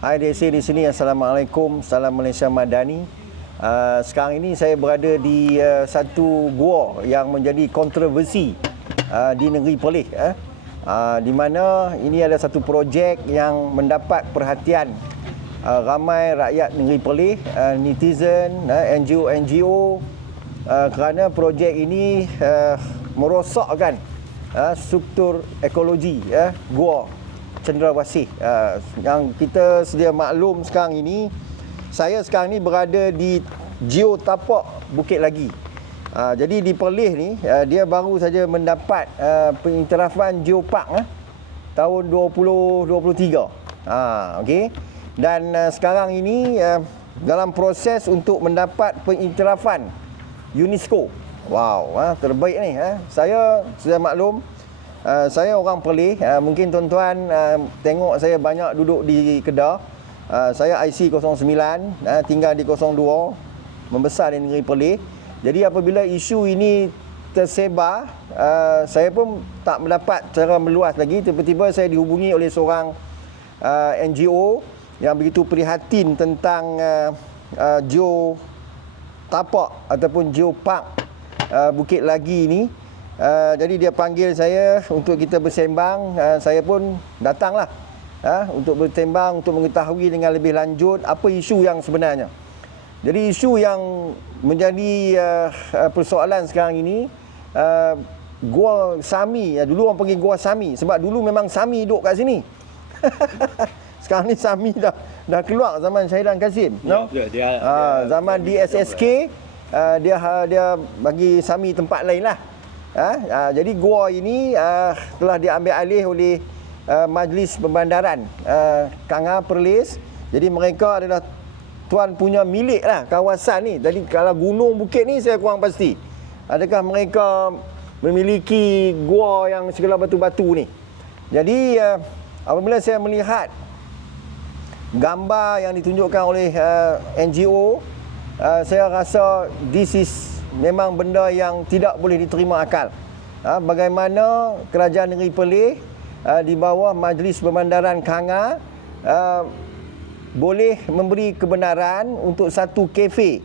Hai DC di sini. Assalamualaikum. Salam Malaysia Madani. Uh, sekarang ini saya berada di uh, satu gua yang menjadi kontroversi uh, di negeri Perlis. Eh. Uh, di mana ini ada satu projek yang mendapat perhatian uh, ramai rakyat negeri Perlis, uh, netizen, uh, NGO-NGO uh, kerana projek ini uh, merosakkan uh, struktur ekologi uh, gua Cendrawasih. Uh, yang kita sedia maklum sekarang ini, saya sekarang ni berada di Geo Tapak Bukit Lagi. Uh, jadi di Perlis ni, uh, dia baru saja mendapat uh, pengiktirafan Geopark uh, tahun 2023. Ha, okay. Dan uh, sekarang ini uh, dalam proses untuk mendapat pengiktirafan UNESCO. Wow, uh, terbaik ni. Uh. Saya sudah maklum, Uh, saya orang Perlis. Uh, mungkin tuan-tuan uh, tengok saya banyak duduk di Kedah. Uh, saya IC 09, uh, tinggal di 02, membesar di negeri Perlis. Jadi apabila isu ini tersebar, uh, saya pun tak mendapat secara meluas lagi. Tiba-tiba saya dihubungi oleh seorang uh, NGO yang begitu prihatin tentang uh, uh, Geo Tapak ataupun Geo Park uh, Bukit Lagi ini. Uh, jadi dia panggil saya untuk kita bersembang. Uh, saya pun datanglah uh, untuk bersembang untuk mengetahui dengan lebih lanjut apa isu yang sebenarnya. Jadi isu yang menjadi uh, persoalan sekarang ini uh, Gua Sami, ya, dulu orang panggil Gua Sami sebab dulu memang Sami duduk kat sini. sekarang ni Sami dah dah keluar zaman Syahidan Kasim. No? Ya, dia, uh, dia, zaman dia, di SSK uh, dia dia bagi Sami tempat lain lah. Ha? Ha, jadi gua ini uh, telah diambil alih oleh uh, Majlis Pembandaran uh, Kanga Perlis. Jadi mereka adalah tuan punya milik lah kawasan ni. Jadi kalau gunung bukit ni saya kurang pasti. Adakah mereka memiliki gua yang segala batu-batu ni. Jadi uh, apabila saya melihat gambar yang ditunjukkan oleh uh, NGO, uh, saya rasa this is memang benda yang tidak boleh diterima akal. Ha, bagaimana kerajaan negeri Perlis ha, di bawah Majlis Pemandaran Kanga ha, boleh memberi kebenaran untuk satu kafe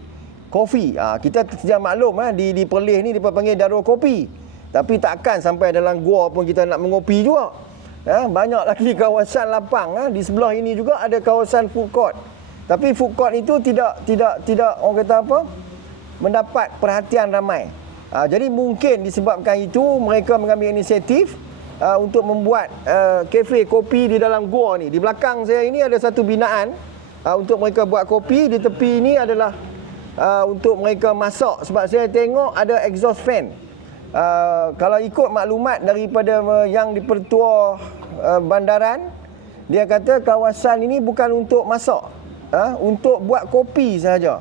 kopi. Ha, kita sejak maklum ha, di, di Perlis ni dipanggil Darul Kopi. Tapi takkan sampai dalam gua pun kita nak mengopi juga. Ha, banyak lagi kawasan lapang. Ha, di sebelah ini juga ada kawasan food court. Tapi food court itu tidak tidak tidak orang kata apa? Mendapat perhatian ramai. Uh, jadi mungkin disebabkan itu mereka mengambil inisiatif uh, untuk membuat uh, kafe kopi di dalam gua ni. Di belakang saya ini ada satu binaan uh, untuk mereka buat kopi. Di tepi ini adalah uh, untuk mereka masak sebab saya tengok ada exhaust fan. Uh, kalau ikut maklumat daripada yang dipertua uh, bandaran, dia kata kawasan ini bukan untuk masak, uh, untuk buat kopi sahaja.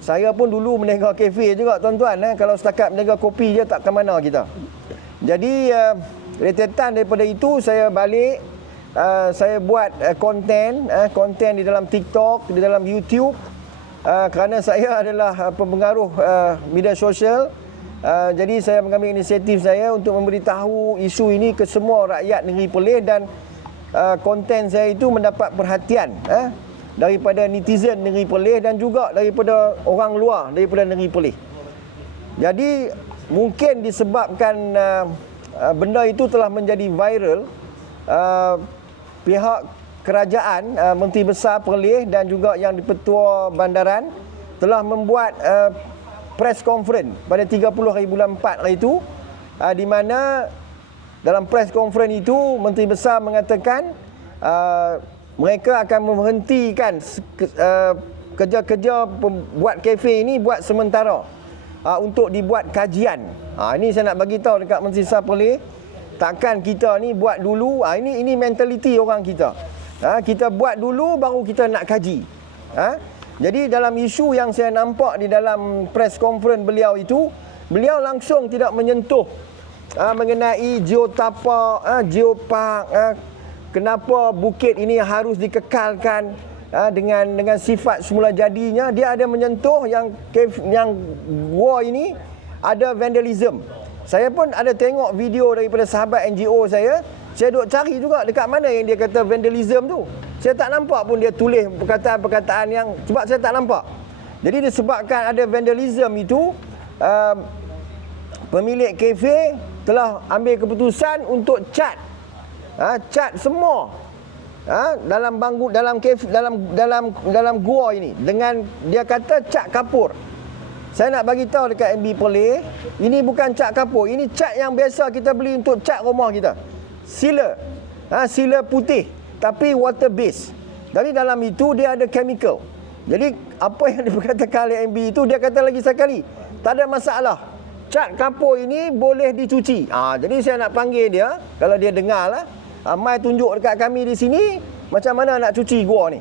Saya pun dulu meniaga kafe juga tuan-tuan eh. Kalau setakat meniaga kopi je tak ke mana kita. Jadi uh, retetan daripada itu saya balik uh, saya buat konten uh, konten di dalam TikTok, di dalam YouTube uh, kerana saya adalah uh, pempengaruh uh, media sosial. Uh, jadi saya mengambil inisiatif saya untuk memberitahu isu ini ke semua rakyat negeri Perlis dan uh, konten saya itu mendapat perhatian eh daripada netizen negeri Perlis dan juga daripada orang luar daripada negeri Perlis. Jadi mungkin disebabkan uh, uh, benda itu telah menjadi viral uh, pihak kerajaan uh, Menteri Besar Perlis dan juga yang dipertua bandaran telah membuat uh, press conference pada 30 hari bulan 4 hari itu uh, di mana dalam press conference itu Menteri Besar mengatakan uh, mereka akan menghentikan uh, kerja-kerja buat kafe ini buat sementara uh, untuk dibuat kajian. Ha, ini saya nak bagi tahu dekat Menteri Sapoli, takkan kita ni buat dulu, ha, ini ini mentaliti orang kita. Ha, kita buat dulu baru kita nak kaji. Ha? Jadi dalam isu yang saya nampak di dalam press conference beliau itu, beliau langsung tidak menyentuh ha, mengenai geotapak, ha, geopark, ha, kenapa bukit ini harus dikekalkan ha, dengan dengan sifat semula jadinya? Dia ada menyentuh yang yang gua ini ada vandalism. Saya pun ada tengok video daripada sahabat NGO saya. Saya duk cari juga dekat mana yang dia kata vandalism tu. Saya tak nampak pun dia tulis perkataan-perkataan yang sebab saya tak nampak. Jadi disebabkan ada vandalism itu uh, pemilik kafe telah ambil keputusan untuk cat ha, cat semua ha, dalam bangku dalam kafe dalam dalam dalam gua ini dengan dia kata cat kapur saya nak bagi tahu dekat MB Perleh, ini bukan cat kapur, ini cat yang biasa kita beli untuk cat rumah kita. Sila. Ha, sila putih tapi water base. Jadi dalam itu dia ada chemical. Jadi apa yang diperkatakan oleh MB itu dia kata lagi sekali, tak ada masalah. Cat kapur ini boleh dicuci. Ha, jadi saya nak panggil dia kalau dia dengar lah. Ha, mai tunjuk dekat kami di sini macam mana nak cuci gua ni.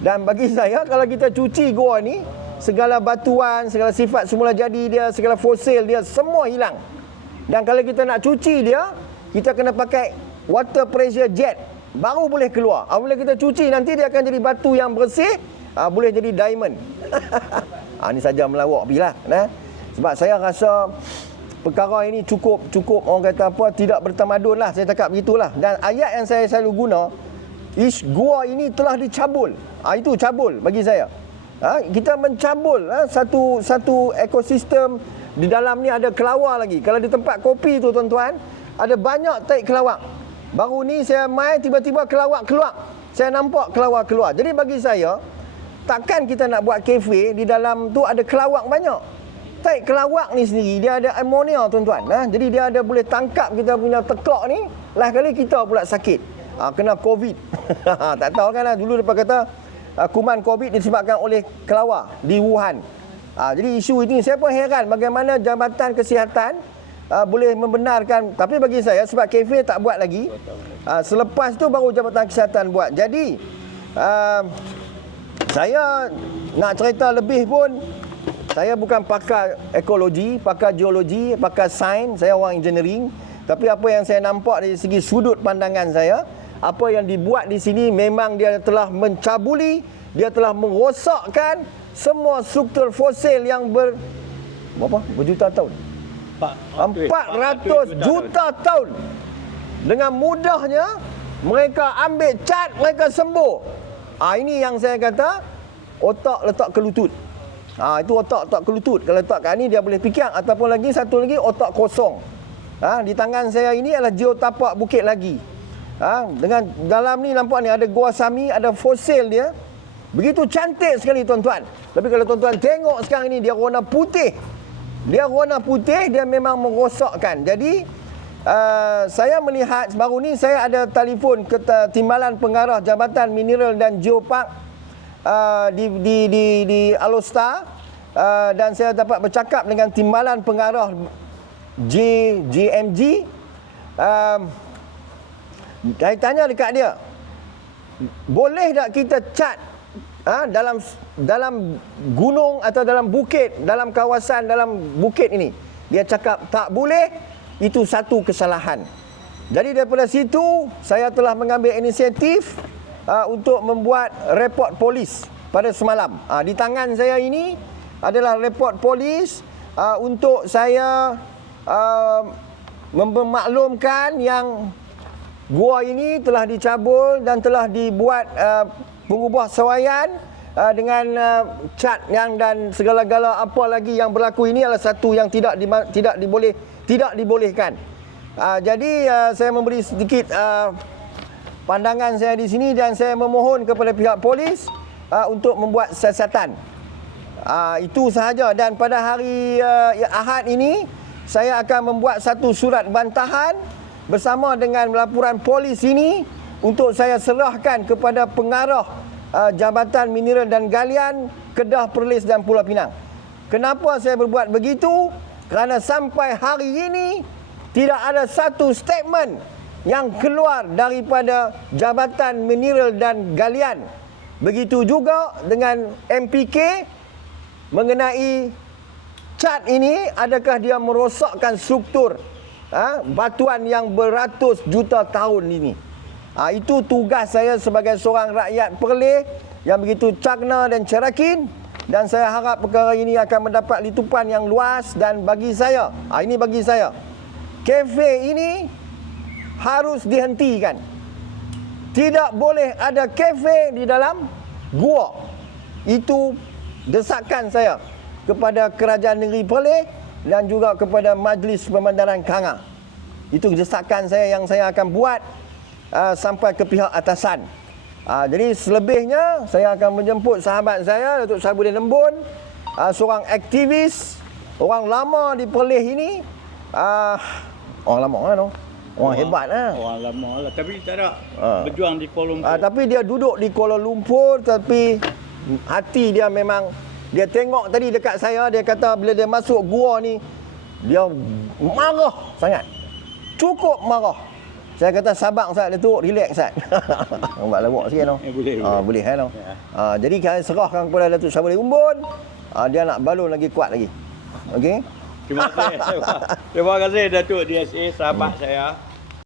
Dan bagi saya kalau kita cuci gua ni segala batuan, segala sifat semula jadi dia, segala fosil dia semua hilang. Dan kalau kita nak cuci dia, kita kena pakai water pressure jet baru boleh keluar. Apabila kita cuci nanti dia akan jadi batu yang bersih, uh, boleh jadi diamond. ah ni saja melawak bilah, nah. Sebab saya rasa perkara ini cukup cukup orang kata apa tidak bertamadun lah saya cakap begitulah dan ayat yang saya selalu guna is gua ini telah dicabul ah itu cabul bagi saya Ha, kita mencabul ha, satu satu ekosistem di dalam ni ada kelawar lagi. Kalau di tempat kopi tu tuan-tuan, ada banyak taik kelawar. Baru ni saya mai tiba-tiba kelawar keluar. Saya nampak kelawar keluar. Jadi bagi saya, takkan kita nak buat kafe di dalam tu ada kelawar banyak. Taik kelawar ni sendiri dia ada amonia tuan-tuan. Ha? Jadi dia ada boleh tangkap kita punya tekak ni. Lah kali kita pula sakit. Ha, kena covid. tak tahu kan lah. Dulu depa kata uh, kuman COVID disebabkan oleh kelawar di Wuhan. Uh, jadi isu ini saya pun heran bagaimana Jabatan Kesihatan uh, boleh membenarkan tapi bagi saya sebab kafe tak buat lagi. Uh, selepas tu baru Jabatan Kesihatan buat. Jadi uh, saya nak cerita lebih pun saya bukan pakar ekologi, pakar geologi, pakar sains, saya orang engineering. Tapi apa yang saya nampak dari segi sudut pandangan saya, apa yang dibuat di sini memang dia telah mencabuli, dia telah merosakkan semua struktur fosil yang ber berapa? Berjuta tahun. 400 juta tahun. Dengan mudahnya mereka ambil cat, mereka sembuh. Ah ini yang saya kata otak letak ke lutut. Ah itu otak letak ke lutut. Kalau letak kat ni dia boleh fikir ataupun lagi satu lagi otak kosong. Ah di tangan saya ini adalah geotapak bukit lagi. Ha, dengan dalam ni nampak ni ada gua sami, ada fosil dia. Begitu cantik sekali tuan-tuan. Tapi kalau tuan-tuan tengok sekarang ini dia warna putih. Dia warna putih dia memang merosakkan. Jadi uh, saya melihat baru ni saya ada telefon ke timbalan pengarah Jabatan Mineral dan Geopark uh, di di di di Alostar uh, dan saya dapat bercakap dengan timbalan pengarah J JMG uh, saya tanya dekat dia, boleh tak kita cat ha, dalam dalam gunung atau dalam bukit, dalam kawasan dalam bukit ini? Dia cakap tak boleh, itu satu kesalahan. Jadi daripada situ saya telah mengambil inisiatif uh, untuk membuat report polis pada semalam. Uh, di tangan saya ini adalah report polis uh, untuk saya uh, memaklumkan yang Gua ini telah dicabul dan telah dibuat uh, pengubah sawayan uh, dengan uh, cat yang dan segala-gala apa lagi yang berlaku ini adalah satu yang tidak di, tidak diboleh tidak dibolehkan. Uh, jadi uh, saya memberi sedikit uh, pandangan saya di sini dan saya memohon kepada pihak polis uh, untuk membuat siasatan. Uh, itu sahaja dan pada hari uh, Ahad ini saya akan membuat satu surat bantahan bersama dengan laporan polis ini untuk saya serahkan kepada pengarah uh, Jabatan Mineral dan Galian Kedah Perlis dan Pulau Pinang. Kenapa saya berbuat begitu? Kerana sampai hari ini tidak ada satu statement yang keluar daripada Jabatan Mineral dan Galian. Begitu juga dengan MPK mengenai cat ini adakah dia merosakkan struktur ha, batuan yang beratus juta tahun ini. Ha, itu tugas saya sebagai seorang rakyat Perlis yang begitu cakna dan cerakin dan saya harap perkara ini akan mendapat litupan yang luas dan bagi saya, ha, ini bagi saya. Kafe ini harus dihentikan. tidak boleh ada kafe di dalam gua. Itu desakan saya kepada kerajaan negeri Perlis dan juga kepada Majlis Pemandaran Kanga. Itu desakan saya yang saya akan buat uh, sampai ke pihak atasan. Uh, jadi selebihnya saya akan menjemput sahabat saya Datuk Sabudin Lembun, uh, seorang aktivis, orang lama di Perlis ini. Uh, orang lama kan? no? Orang hebat lah. Orang lama lah. Tapi tak ada Ah. berjuang di Kuala Lumpur. Ah, tapi dia duduk di Kuala Lumpur tapi hati dia memang dia tengok tadi dekat saya dia kata bila dia masuk gua ni dia marah sangat. Cukup marah. Saya kata sabar Ustaz Datuk, relax Ustaz. Buat lawak sikit no. Eh, boleh, Ah, boleh. boleh kan no. Ya. Ah, jadi saya serahkan kepada Datuk Syabuli Umbun. Ah, dia nak balun lagi kuat lagi. Okey? Terima kasih. Terima kasih Datuk DSA sahabat saya.